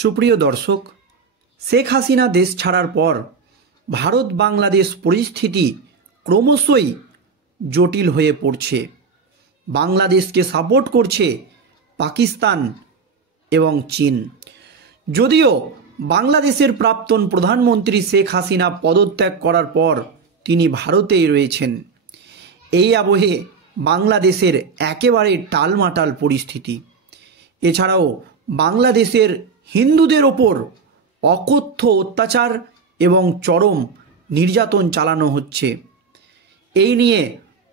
সুপ্রিয় দর্শক, শেখ হাসিনা দেশ ছাড়ার পর ভারত বাংলাদেশ পরিস্থিতি ক্রমশই জটিল হয়ে পড়ছে। বাংলাদেশকে সাপোর্ট করছে পাকিস্তান এবং চীন। যদিও বাংলাদেশের প্রাক্তন প্রধানমন্ত্রী শেখ হাসিনা পদত্যাগ করার পর তিনি ভারতেই রয়েছেন, এই আবহে বাংলাদেশের একেবারে টালমাটাল পরিস্থিতি। এছাড়াও বাংলাদেশের হিন্দুদের ওপর অকথ্য অত্যাচার এবং চরম নির্যাতন চালানো হচ্ছে। এই নিয়ে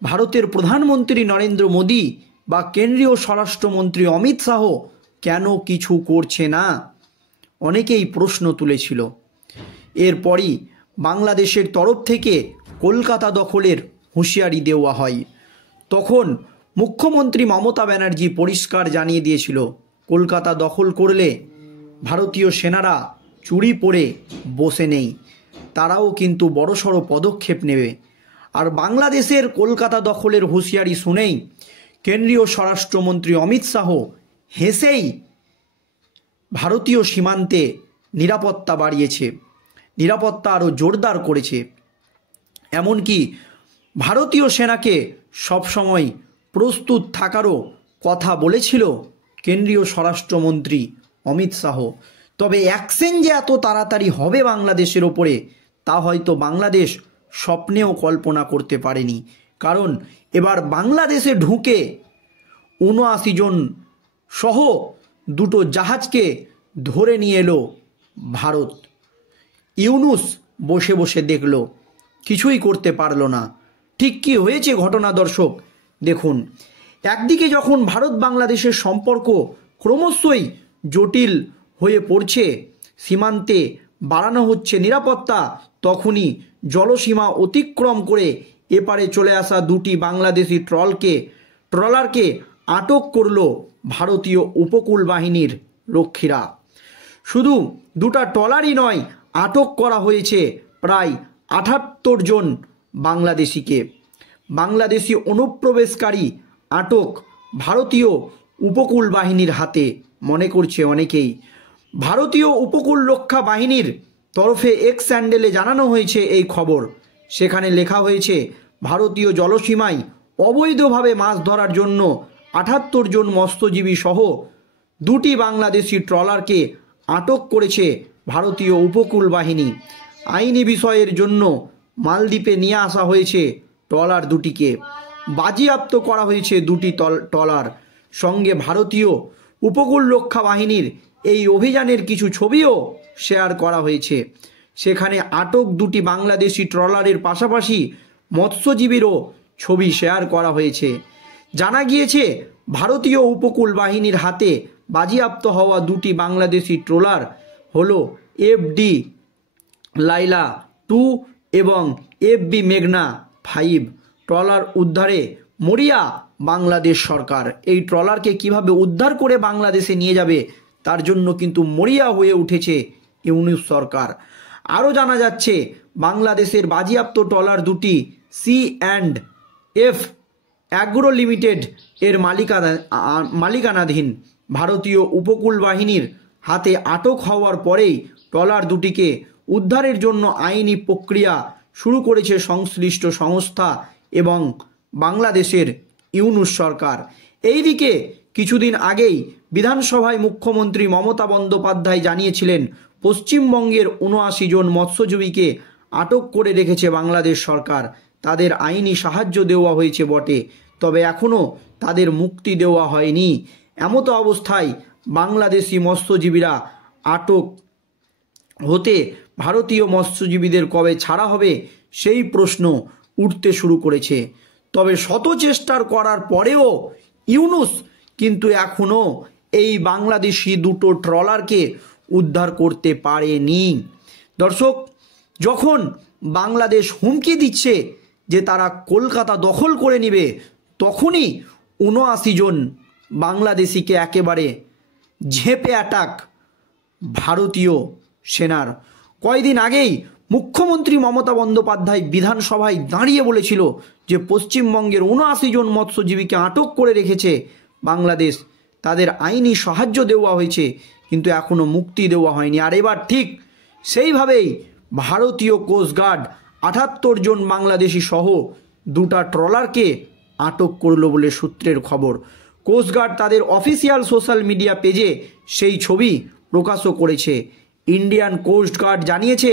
ভারতের প্রধানমন্ত্রী নরেন্দ্র মোদী বা কেন্দ্রীয় স্বরাষ্ট্রমন্ত্রী অমিত শাহ কেন কিছু করছে না, অনেকেই প্রশ্ন তুলেছিল। এরপরই বাংলাদেশের তরফ থেকে কলকাতা দখলের হুঁশিয়ারি দেওয়া হয়। তখন মুখ্যমন্ত্রী মমতা ব্যানার্জি পরিষ্কার জানিয়ে দিয়েছিল, কলকাতা দখল করলে ভারতীয় সেনারা চুরি পরে বসে নেই, তারাও কিন্তু বড়সড় পদক্ষেপ নেবে। আর বাংলাদেশের কলকাতা দখলের হুঁশিয়ারি শুনেই কেন্দ্রীয় স্বরাষ্ট্রমন্ত্রী অমিত শাহ হেসেই ভারতীয় সীমান্তে নিরাপত্তা বাড়িয়েছে, নিরাপত্তা আরও জোরদার করেছে। এমনকি ভারতীয় সেনাকে সবসময় প্রস্তুত থাকারও কথা বলেছিল কেন্দ্রীয় স্বরাষ্ট্রমন্ত্রী অমিত শাহ। তবে অ্যাকশন যে এত তাড়াতাড়ি হবে বাংলাদেশের ওপরে, তা হয়তো বাংলাদেশ স্বপ্নেও কল্পনা করতে পারেনি। কারণ এবার বাংলাদেশে ঢুকে ৭৯ জন সহ দুটো জাহাজকে ধরে নিয়ে এলো ভারত। ইউনূস বসে বসে দেখল, কিছুই করতে পারল না। ঠিক কী হয়েছে ঘটনা দর্শক দেখুন। একদিকে যখন ভারত বাংলাদেশের সম্পর্ক ক্রমশই জটিল হয়ে পড়ছে, সীমান্তে বাড়ানো হচ্ছে নিরাপত্তা, তখনই জলসীমা অতিক্রম করে এপারে চলে আসা দুটি বাংলাদেশি ট্রলারকে আটক করল ভারতীয় উপকূল বাহিনীর রক্ষীরা। শুধু দুটা ট্রলারই নয়, আটক করা হয়েছে প্রায় ৭৮ জন বাংলাদেশিকে। বাংলাদেশি অনুপ্রবেশকারী আটক ভারতীয় উপকূল বাহিনীর হাতে, মনে করছে অনেকেই। ভারতীয় উপকূল রক্ষা বাহিনীর তরফে এক্স হ্যান্ডেলে জানানো হয়েছে এই খবর। সেখানে লেখা হয়েছে, ভারতীয় জলসীমায় অবৈধভাবে মাছ ধরার জন্য ৭৮ জন মৎস্যজীবী সহ দুটি বাংলাদেশি ট্রলারকে আটক করেছে ভারতীয় উপকূল বাহিনী। আইনি বিষয়ের জন্য মালদ্বীপে নিয়ে আসা হয়েছে ট্রলার দুটিকে। বাজেয়াপ্ত করা হয়েছে দুটি ট্রলার। সঙ্গে ভারতীয় উপকূল রক্ষা বাহিনীর এই অভিযানের কিছু ছবিও শেয়ার করা হয়েছে। সেখানে আটক দুটি বাংলাদেশি ট্রলারের পাশাপাশি মৎস্যজীবীরও ছবি শেয়ার করা হয়েছে। জানা গিয়েছে, ভারতীয় উপকূল বাহিনীর হাতে বাজেয়াপ্ত হওয়া দুটি বাংলাদেশি ট্রলার হলো FD লাইলা 2 এবং FB মেঘনা 5। ট্রলার উদ্ধারে মরিয়া বাংলাদেশ সরকার। এই ট্রলারকে কিভাবে উদ্ধার করে বাংলাদেশে নিয়ে যাবে, তার জন্য কিন্তু মরিয়া হয়ে উঠেছে ইউনূস সরকার। আরও জানা যাচ্ছে, বাংলাদেশের বাজেয়াপ্ত ট্রলার দুটি C&F অ্যাগ্রো লিমিটেড এর মালিকানাধীন। ভারতীয় উপকূল বাহিনীর হাতে আটক হওয়ার পরেই ট্রলার দুটিকে উদ্ধারের জন্য আইনি প্রক্রিয়া শুরু করেছে সংশ্লিষ্ট সংস্থা এবং বাংলাদেশের ইউনূস সরকার। এইদিকে কিছুদিন আগেই বিধানসভায় মুখ্যমন্ত্রী মমতা বন্দ্যোপাধ্যায় জানিয়েছিলেন, পশ্চিমবঙ্গের ৭৯ জন মৎস্যজীবীকে আটক করে রেখেছে বাংলাদেশ সরকার। তাদের আইনি সাহায্য দেওয়া হয়েছে বটে, তবে এখনও তাদের মুক্তি দেওয়া হয়নি। এমতো অবস্থায় বাংলাদেশি মৎস্যজীবীরা আটক হতে ভারতীয় মৎস্যজীবীদের কবে ছাড়া হবে, সেই প্রশ্ন উঠতে শুরু করেছে। তবে শত চেষ্টার করার পরেও ইউনূস কিন্তু এখনও এই বাংলাদেশি দুটো ট্রলারকে উদ্ধার করতে পারেনি। দর্শক, যখন বাংলাদেশ হুমকি দিচ্ছে যে তারা কলকাতা দখল করে নেবে, তখনই ৭৯ জন বাংলাদেশিকে একেবারে ঝেঁপে অ্যাটাক ভারতীয় সেনার। কয়েকদিন আগেই মুখ্যমন্ত্রী মমতা বন্দ্যোপাধ্যায় বিধানসভায় দাঁড়িয়ে বলেছিল যে পশ্চিমবঙ্গের ৭৯ জন মৎস্যজীবীকে আটক করে রেখেছে বাংলাদেশ, তাদের আইনি সাহায্য দেওয়া হয়েছে। কিন্তু এখনও মুক্তি দেওয়া হয়নি। আর এবার ঠিক সেইভাবেই ভারতীয় কোস্টগার্ড 78 জন বাংলাদেশি সহ 2টা ট্রলারকে আটক করলো বলে সূত্রের খবর। কোস্টগার্ড তাদের অফিসিয়াল সোশ্যাল মিডিয়া পেজে সেই ছবি প্রকাশও করেছে। ইন্ডিয়ান কোস্টগার্ড জানিয়েছে,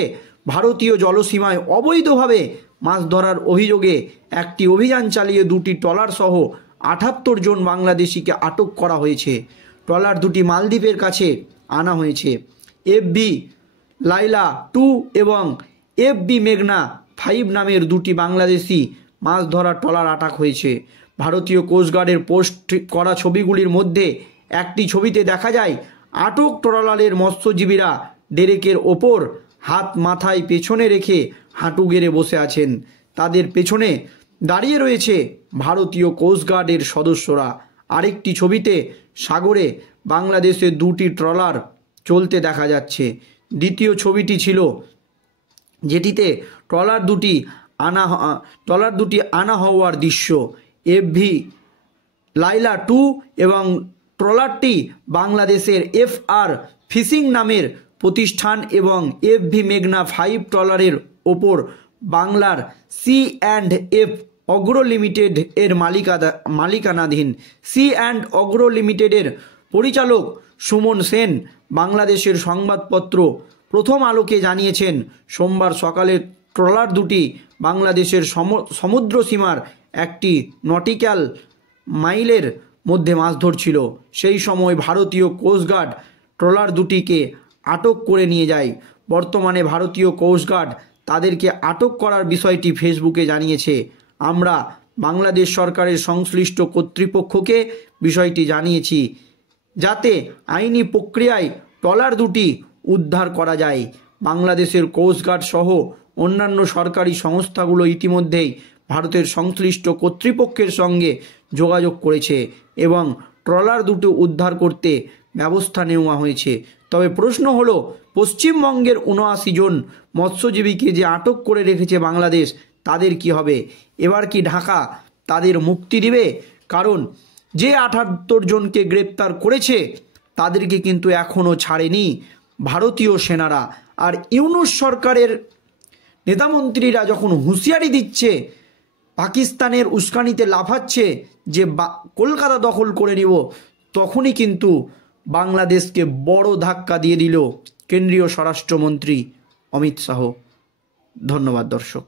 ভারতীয় জলসীমায় অবৈধভাবে মাছ ধরার অভিযোগে একটি অভিযান চালিয়ে 2টি ট্রলার সহ 78 জন বাংলাদেশিকে আটক করা হয়েছে। ট্রলার 2টি মালদ্বীপের কাছে আনা হয়েছে। FB লাইলা 2 এবং FB মেঘনা 5 নামের 2টি বাংলাদেশি মাছ ধরার ট্রলার আটক হয়েছে। ভারতীয় কোস্টগার্ডের পোস্ট করা ছবিগুলির মধ্যে একটি ছবিতে দেখা যায় আটক ট্রলারের মৎস্যজীবীরা ডেরেকের ওপর হাত মাথায় পেছনে রেখে হাঁটু গেড়ে বসে আছেন। তাদের পেছনে দাঁড়িয়ে রয়েছে ভারতীয় কোস্টগার্ডের সদস্যরা। আরেকটি ছবিতে সাগরে বাংলাদেশের 2টি ট্রলার চলতে দেখা যাচ্ছে। দ্বিতীয় ছবিটি ছিল যেটিতে ট্রলার দুটি আনা হওয়ার দৃশ্য। FB লাইলা 2 এবং ট্রলারটি বাংলাদেশের FR ফিশিং নামের প্রতিষ্ঠান এবং FB মেঘনা 5 ট্রলারের ওপর বাংলার C&F অগ্রো লিমিটেড এর মালিকানাধীন। C&অগ্রো লিমিটেডের পরিচালক সুমন সেন বাংলাদেশের সংবাদপত্র প্রথম আলোকে জানিয়েছেন, সোমবার সকালে ট্রলার 2টি বাংলাদেশের সমুদ্র সীমার একটি নটিক্যাল মাইলের মধ্যে মাছ ধরছিল। সেই সময় ভারতীয় কোস্টগার্ড ট্রলার 2টিকে আটক করে নিয়ে যায়। বর্তমানে ভারতীয় কোস্টগার্ড তাদেরকে আটক করার বিষয়টি ফেসবুকে জানিয়েছে। আমরা বাংলাদেশ সরকারের সংশ্লিষ্ট কর্তৃপক্ষকে বিষয়টি জানিয়েছি যাতে আইনি প্রক্রিয়ায় ট্রলার 2টি উদ্ধার করা যায়। বাংলাদেশের কোস্টগার্ড সহ অন্যান্য সরকারি সংস্থাগুলো ইতিমধ্যেই ভারতের সংশ্লিষ্ট কর্তৃপক্ষের সঙ্গে যোগাযোগ করেছে এবং ট্রলার 2টি উদ্ধার করতে ব্যবস্থা নেওয়া হয়েছে। তবে প্রশ্ন হলো, পশ্চিমবঙ্গের 79 জন মৎস্যজীবীকে যে আটক করে রেখেছে বাংলাদেশ, তাদের কি হবে? এবার কি ঢাকা তাদের মুক্তি দিবে? কারণ যে 78 জনকে গ্রেপ্তার করেছে তাদেরকে কিন্তু এখনও ছাড়েনি ভারতীয় সেনারা। আর ইউনূস সরকারের নেতামন্ত্রীরা যখন হুঁশিয়ারি দিচ্ছে, পাকিস্তানের উস্কানিতে লাফাচ্ছে যে কলকাতা দখল করে নিব, তখনই কিন্তু বাংলাদেশকে বড় ধাক্কা দিয়ে দিল কেন্দ্রীয় স্বরাষ্ট্রমন্ত্রী অমিত শাহ। ধন্যবাদ দর্শক।